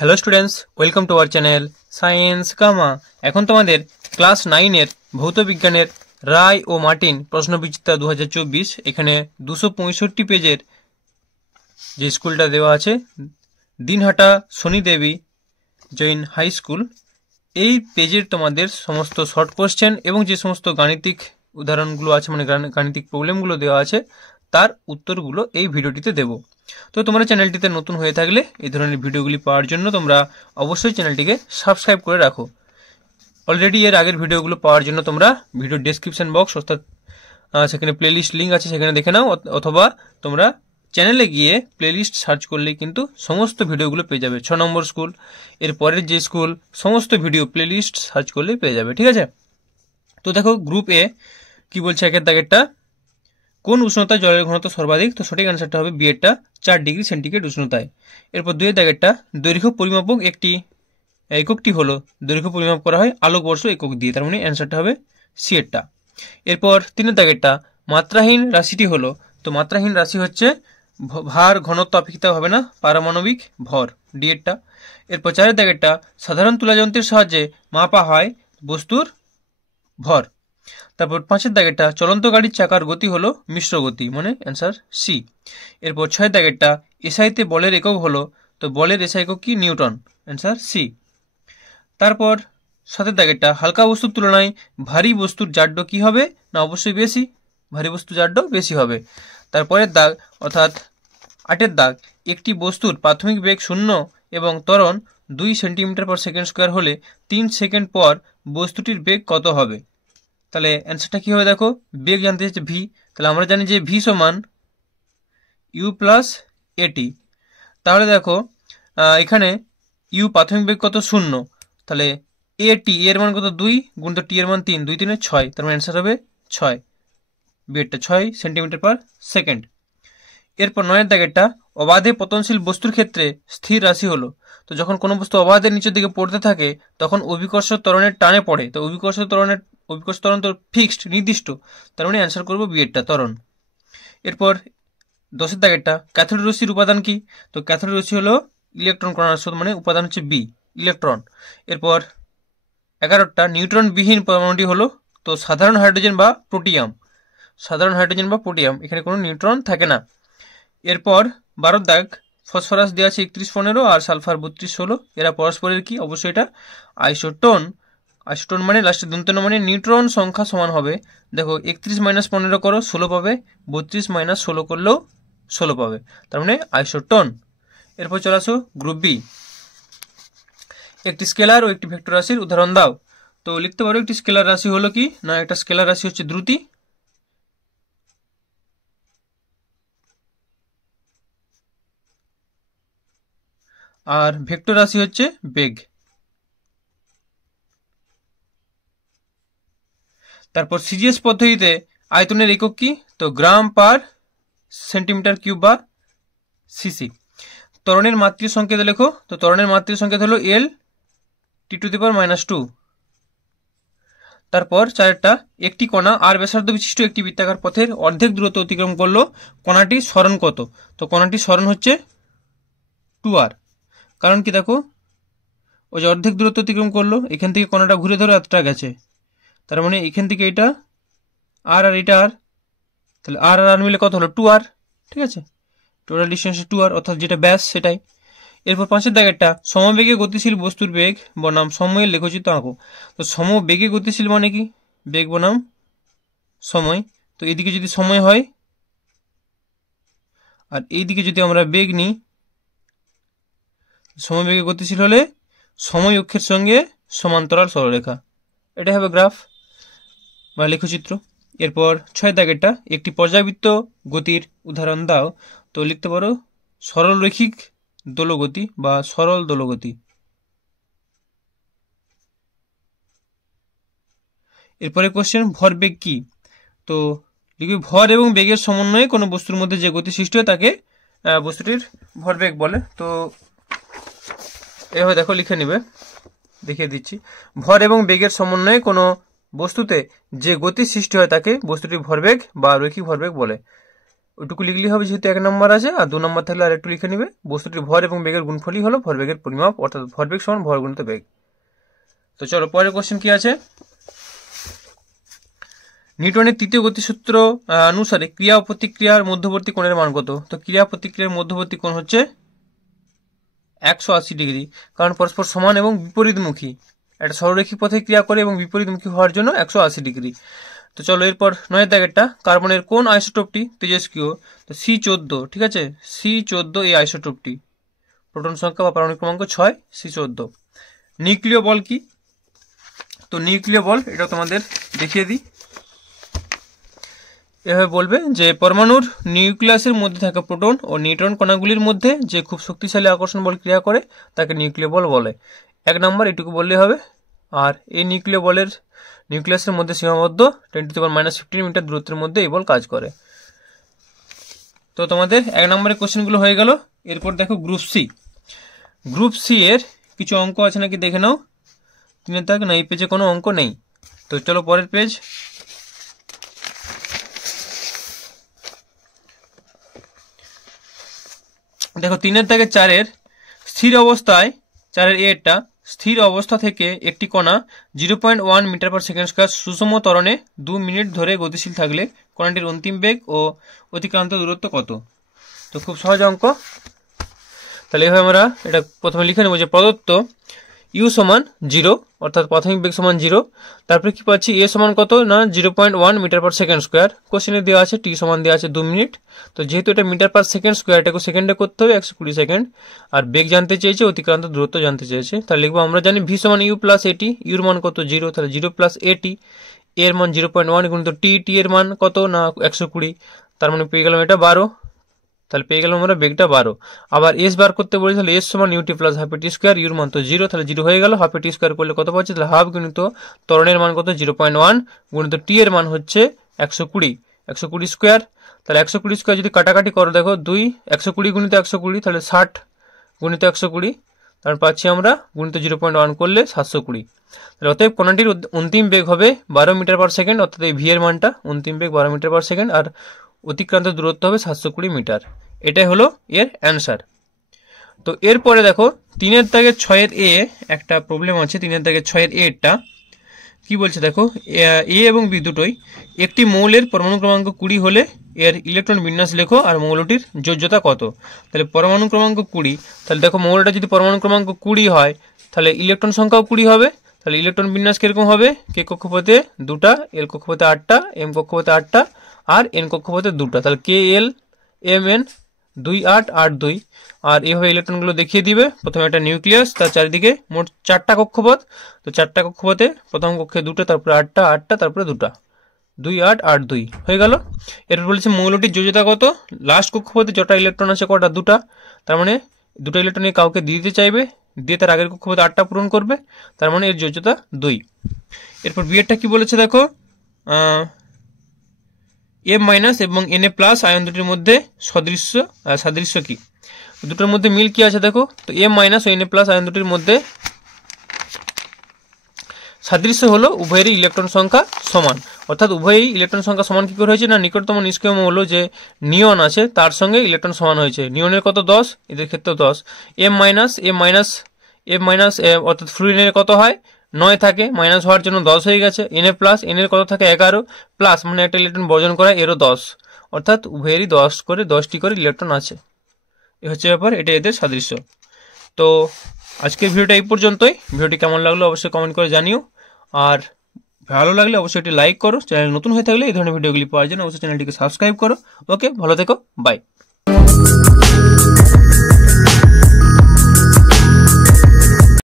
Hello students, welcome to our channel science কামা। এখন তোমাদের ক্লাস 9-এর ভৌত বিজ্ঞানের রায় ও মার্টিন প্রশ্নবিচিত্রা 2024 এখানে 265 পেজের যে স্কুলটা দেওয়া আছে দিনহাটা শনিদেবী জৈন হাই স্কুল, এই পেজের তোমাদের সমস্ত শর্ট কোশ্চেন এবং যে সমস্ত গাণিতিক উদাহরণগুলো আছে, মানে গাণিতিক প্রবলেমগুলো দেওয়া আছে, তার উত্তরগুলো এই ভিডিওটিতে দেব। তো তোমরা চ্যানেলটিতে নতুন হয়ে থাকলে এই ধরনের ভিডিওগুলি পাওয়ার জন্য তোমরা অবশ্যই চ্যানেলটিকে সাবস্ক্রাইব করে রাখো। অলরেডি এর আগের ভিডিওগুলো পাওয়ার জন্য তোমরা ভিডিও ডেসক্রিপশন বক্স অর্থাৎ সেখানে প্লেলিস্ট লিঙ্ক আছে, সেখানে দেখে নাও, অথবা তোমরা চ্যানেলে গিয়ে প্লেলিস্ট সার্চ করলেই কিন্তু সমস্ত ভিডিওগুলো পেয়ে যাবে। 6 নম্বর স্কুল, এর পরের যে স্কুল, সমস্ত ভিডিও প্লেলিস্ট সার্চ করলেই পেয়ে যাবে। ঠিক আছে, তো দেখো গ্রুপ এ কি বলছে। একের দাগেরটা, কোন উষ্ণতায় জলের ঘনত্ব সর্বাধিক? তো সঠিক অ্যান্সারটা হবে বি এরটা, 4 ডিগ্রি সেন্টিগ্রেড উষ্ণতায়। এরপর 2 এর দাগেরটা, দৈর্ঘ্য পরিমাপক এককটি হলো, দৈর্ঘ্য পরিমাপ করা হয় আলোকবর্ষ একক দিয়ে, তার মানে অ্যান্সারটা হবে সি এরটা। এরপর 3 এর দাগেরটা, মাত্রাহীন রাশিটি হলো, তো মাত্রাহীন রাশি হচ্ছে ভার ঘনত্ব অপেক্ষিত হবে না, পারমাণবিক ভর, ডি এরটা। এরপর 4 এর দাগেরটা, সাধারণ তুলাযন্ত্রের সাহায্যে মাপা হয় বস্তুর ভর। তারপর 5 এর দাগেরটা, চলন্ত গাড়ির চাকার গতি হলো মিশ্র গতি, মানে অ্যান্সার সি। এরপর 6 এর দাগেরটা, এসআইতে বলের একক হলো, তো বলের এসআই একক কি? Newton, answer C. তারপর 7 এর দাগেরটা, হালকা বস্তুর তুলনায় ভারী বস্তুর জাড্য কি হবে? না অবশ্যই বেশি, ভারী বস্তুর জাড্য বেশি হবে। তারপরের দাগ অর্থাৎ 8 এর দাগ, একটি বস্তুর প্রাথমিক বেগ 0 এবং ত্বরণ 2 সেমি/সেকেন্ড² হলে 3 সেকেন্ড পর বস্তুটির বেগ কত হবে? তাহলে অ্যান্সারটা কি হবে? দেখো, বেগ জানতে চাইছে ভি, তাহলে আমরা জানি যে ভি সমান ইউ প্লাস এটি। তাহলে দেখো এখানে ইউ প্রাথমিক বেগ কত? 0, তাহলে এটি এর মান কত? 2 গুণ টি এর মান 3, 2 3 6, তার মানে অ্যান্সার হবে 6, বেগটা 6 সেমি/সেকেন্ড। এরপর 9 এর দাগেরটা, অবাধে পতনশীল বস্তুর ক্ষেত্রে স্থির রাশি হলো, তো যখন কোনো বস্তু অবাধে নিচের দিকে পড়তে থাকে তখন অভিকর্ষ ত্বরণের টানে পড়ে, তো অভিকর্ষ ত্বরণ তো ফিক্সড, নির্দিষ্ট, তার মানে অ্যান্সার করবো বি এরটা, ত্বরণ। এরপর 10 এর দাগেরটা, ক্যাথোড রশ্মির উপাদান কি? তো ক্যাথোড রশ্মি হলো ইলেকট্রন কণার স্রোত, মানে উপাদান হচ্ছে বি, ইলেকট্রন। এরপর 11টা, নিউট্রন বিহীন পরমাণুটি হলো, তো সাধারণ হাইড্রোজেন বা প্রোটিয়াম, সাধারণ হাইড্রোজেন বা প্রোটিয়াম, এখানে কোনো নিউট্রন থাকে না। এরপর 12 দাগ, ফসফরাস দেওয়া আছে 3115 আর সালফার 3216, এরা পরস্পরের কি? অবশ্যই এটা আইসোটোন। আইসোটোন মানে লাস্টে দন্তন্য, মানে নিউট্রন সংখ্যা সমান হবে। দেখো 31 - 15 করো 16 পাবে, 32 - 16 করলেও 16 পাবে, তার মানে আইসোটোন। এরপর চলে আসো গ্রুপ বি, একটি স্কেলার ও একটি ভেক্টর রাশির উদাহরণ দাও। তো লিখতে পারো, একটি স্কেলার রাশি হলো কি? না একটা স্কেলার রাশি হচ্ছে দ্রুতি, আর ভেক্টর রাশি হচ্ছে বেগ। তারপর সিজিএস পদ্ধতিতে আয়তনের একক কি? তো গ্রাম পার সেন্টিমিটার কিউব বা সিসি। ত্বরণের মাত্রিক সংকেত লেখো, তো ত্বরণের মাত্রিক সংকেত হলো এল T⁻²। তারপর 4টা, একটি কণা আর ব্যাসার্ধ বিশিষ্ট একটি বৃত্তাকার পথের অর্ধেক দূরত্ব অতিক্রম করলো, কণাটির সরণ কত? তো কণাটির সরণ হচ্ছে 2r। কারণ কি? দেখো ওই যে অর্ধেক দূরত্ব অতিক্রম করলো, এখান থেকে কণাটা ঘুরে ধরে এতটা গেছে, তার মানে এখান থেকে এটা আর এটা আর, তাহলে আর আর মিলে কত হলো? 2r। ঠিক আছে, টোটাল ডিস্টেন্স 2r, অর্থাৎ যেটা ব্যাস সেটাই। এরপর 5 এর দাগেরটা, সমবেগে গতিশীল বস্তুর বেগ বনাম সময়ের লেখচিত্র আঁকো। তো সমবেগে গতিশীল মানে কি? বেগ বনাম সময়, তো এদিকে যদি সময় হয় আর এইদিকে যদি আমরা বেগ নিই, সমবেগে গতিশীল হলে সময় অক্ষের সঙ্গে সমান্তরাল সরলরেখা, এটাই হবে গ্রাফ বা লেখচিত্র। এরপর 6 দাগেরটা, একটি পর্যাবৃত্ত গতির উদাহরণ দাও। তো লিখতে পারো সরলরৈখিক দোলগতি বা সরল দোলগতি। এরপরে কোশ্চেন, ভরবেগ কি? তো লিখবি ভর এবং বেগের সমন্বয়ে কোনো বস্তুর মধ্যে যে গতি সৃষ্টি হয় তাকে বস্তুটির ভরবেগ বলে। তো এভাবে দেখো লিখে নিবে, দেখিয়ে দিচ্ছি। ভর এবং বেগের সমন্বয়ে কোনো বস্তুতে যে গতি সৃষ্টি হয় তাকে বস্তুটির ভরবেগ বা রৈখিক ভরবেগ বলে। ওইটুকু লিখলেই হবে, যেহেতু 1 নম্বর আছে, আর 2 নম্বর থাকলে আর একটু লিখে নিবে। বস্তুটির ভর এবং বেগের গুণফলই হলো ভরবেগের পরিমাপ, অর্থাৎ ভরবেগ সমান ভর গুণিত বেগ। তো চলো পরের কোশ্চেন কি আছে। নিউটনের তৃতীয় গতিসূত্র অনুসারে ক্রিয়া ও প্রতিক্রিয়ার মধ্যবর্তী কোণের মান কত? তো ক্রিয়া প্রতিক্রিয়ার মধ্যবর্তী কোণ হচ্ছে 180 ডিগ্রি, কারণ পরস্পর সমান এবং বিপরীতমুখী। একটা সরলরেখিক পথে ক্রিয়া করে এবং বিপরীতমুখী হওয়ার জন্য 180 ডিগ্রি। তো চলো এরপর 9 দাগেরটা, কার্বনের কোন আইসোটোপটি তেজস্ক্রিয়? তো C14, ঠিক আছে, C14 এই আইসোটোপটি। প্রোটন সংখ্যা বা পারমাণবিক ক্রমাঙ্ক 6, C14। নিউক্লিয় বল কি? তো নিউক্লিয় বল এটা তোমাদের দেখিয়ে দিই। এভাবে বলবে যে পরমাণুর নিউক্লিয়াসের মধ্যে থাকা প্রোটন ও নিউট্রন কণাগুলির মধ্যে যে খুব শক্তিশালী আকর্ষণ বল ক্রিয়া করে তাকে নিউক্লিয় বল বলে। 1 নম্বর এটুকু বললেই হবে। আর এই নিউক্লিয় বলের নিউক্লিয়াসের মধ্যে সীমাবদ্ধ 10⁻⁻15 মিটার দূরত্বের মধ্যে এই বল কাজ করে। তো তোমাদের 1 নম্বরের কোশ্চেনগুলো হয়ে গেল। এরপর দেখো গ্রুপ সি। গ্রুপ সি এর কিছু অঙ্ক আছে নাকি দেখে নাও। 3 দাগ না, এই পেজে কোনো অঙ্ক নেই। তো চলো পরের পেজ। দেখো 3 দাগে 4 স্থির অবস্থায় 4 এরটা স্থির অবস্থা থেকে একটি কণা 0.1 মিটার পার সেকেন্ড স্কয়ার সুষম ত্বরণে 2 মিনিট ধরে গতিশীল থাকলে কণাটির অন্তিম বেগ ও অতিক্রান্ত দূরত্ব কত? তো খুব সহজ অঙ্ক। তাহলে এভাবে আমরা এটা প্রথমে লিখে নেব যে প্রদত্ত ইউ সমান 0, অর্থাৎ প্রাথমিক বেগ সমান 0। তারপরে কি পাচ্ছি, এ সমান কত না 0.1 মিটার পার সেকেন্ড স্কোয়ার। কোশ্চেনে দেওয়া আছে টি সমান দেওয়া আছে 2 মিনিট। তো যেহেতু এটা মিটার পার সেকেন্ড স্কোয়ার, এটাকে সেকেন্ডে করতে হবে 120 সেকেন্ড। আর বেগ জানতে চেয়েছে, অতিক্রান্ত দূরত্ব জানতে চেয়েছে। তাহলে লিখবো, আমরা জানি ভি সমান ইউ প্লাস এটি। ইউর মান কত 0, তাহলে 0 প্লাস এটি। এর মান 0.1 গুণিত টি, টি এর মান কত না 120। তার মানে পেয়ে গেলাম এটা 12। তাহলে পেয়ে গেলাম আমরা বেগটা 12। আবার এস বার করতে বলি, তাহলে এস সমান ইউটি প্লাস হাফ এটি স্কোয়ার। ইউর মান তো 0, তাহলে 0 হয়ে গেল। হাফ এটি স্কোয়ার করলে কত পাচ্ছি, তাহলে হাফ গুণিত ত্বরণের মান কত 0.1 গুণিত টি এর মান হচ্ছে 120 স্কোয়ার। তাহলে 120 স্কোয়ার যদি কাটাকাটি করো, দেখো 2 120 গুণিত 120, তাহলে 60 গুণিত 120। তারপর পাচ্ছি আমরা গুণিত 0.1 করলে 720। তাহলে অতএব কণাটির অন্তিম বেগ হবে 12 মিটার পার সেকেন্ড, অর্থাৎ এই ভি এর মানটা অন্তিম বেগ 12 মিটার পার সেকেন্ড, আর অতিক্রান্ত দূরত্ব হবে 720 মিটার। এটাই হলো এর অ্যান্সার। তো এরপরে দেখো 3 দাগের 6 এ একটা প্রবলেম আছে। 3 দাগের 6 এরটা কি বলছে দেখো, এ এবং বি দুটোই একটি মৌলের পরমাণু ক্রমাঙ্ক 20 হলে এর ইলেকট্রন বিন্যাস লেখো আর মৌলটির যোজ্যতা কত? তাহলে পরমাণু ক্রমাঙ্ক 20, তাহলে দেখো মৌলটা যদি পরমাণু ক্রমাঙ্ক 20 হয়, তাহলে ইলেকট্রন সংখ্যাও 20 হবে। তাহলে ইলেকট্রন বিন্যাস কিরকম হবে, কে কক্ষপথে 2টা, এল কক্ষপথে 8টা, এম কক্ষপথে 8টা, আর এন কক্ষপথে 2টা। তাহলে কে এল এম এন 2 8 8 2। আর এইভাবে ইলেকট্রনগুলো দেখিয়ে দিবে। প্রথমে একটা নিউক্লিয়াস, তার চারিদিকে মোট 4টা কক্ষপথ। তো 4টা কক্ষপথে প্রথম কক্ষে 2টা, তারপরে 8টা 8টা, তারপরে 2টা, 2 8 8 2 হয়ে গেল। এরপর বলেছে মৌলটির যোজ্যতা কত। লাস্ট কক্ষপথে যটা ইলেকট্রন আছে কটা, 2টা। তার মানে 2টা ইলেকট্রন কাউকে দিয়ে দিতে চাইবে, দিয়ে তার আগের কক্ষপথে 8টা পূরণ করবে, তার মানে এর যোজ্যতা 2। এরপর বি এরটা কি বলেছে দেখো, এম মাইনাস এবং এন এ প্লাস আয়ন দুটির মধ্যে সাদৃশ্য কি? দুটোর মধ্যে মিল কি আছে দেখো। তো এম মাইনাস ও এন এ প্লাস আয়ন দুটির মধ্যে সাদৃশ্য হলো উভয়েরই ইলেকট্রন সংখ্যা সমান। অর্থাৎ উভয়ই ইলেকট্রন সংখ্যা সমান কি করে হয়েছে না, নিকটতম নিষ্ক্রিয় মৌল যে নিয়ন আছে তার সঙ্গে ইলেকট্রন সমান হয়েছে। নিয়নের কত 10, এদের ক্ষেত্রে 10। এম মাইনাস অর্থাৎ ফ্লুরিনের কত হয় 9 থাকে, মাইনাস হওয়ার জন্য 10 হয়ে গেছে। এন এ প্লাস, এন এর কত থাকে 11 প্লাস, মানে একটা ইলেকট্রন বর্জন করা, এরও 10। অর্থাৎ উভয়েরই 10টি করে ইলেকট্রন আছে। এ হচ্ছে ব্যাপার, এটা এদের সাদৃশ্য। তো আজকের ভিডিওটা এই পর্যন্তই। ভিডিওটি কেমন লাগলো অবশ্যই কমেন্ট করে জানিও। আর ভালো লাগলে অবশ্যই একটি লাইক করো। চ্যানেল নতুন হয়ে থাকলে এই ধরনের ভিডিওগুলি পাওয়ার জন্য অবশ্যই চ্যানেলটিকে সাবস্ক্রাইব করো। ওকে, ভালো থেকো, বাই।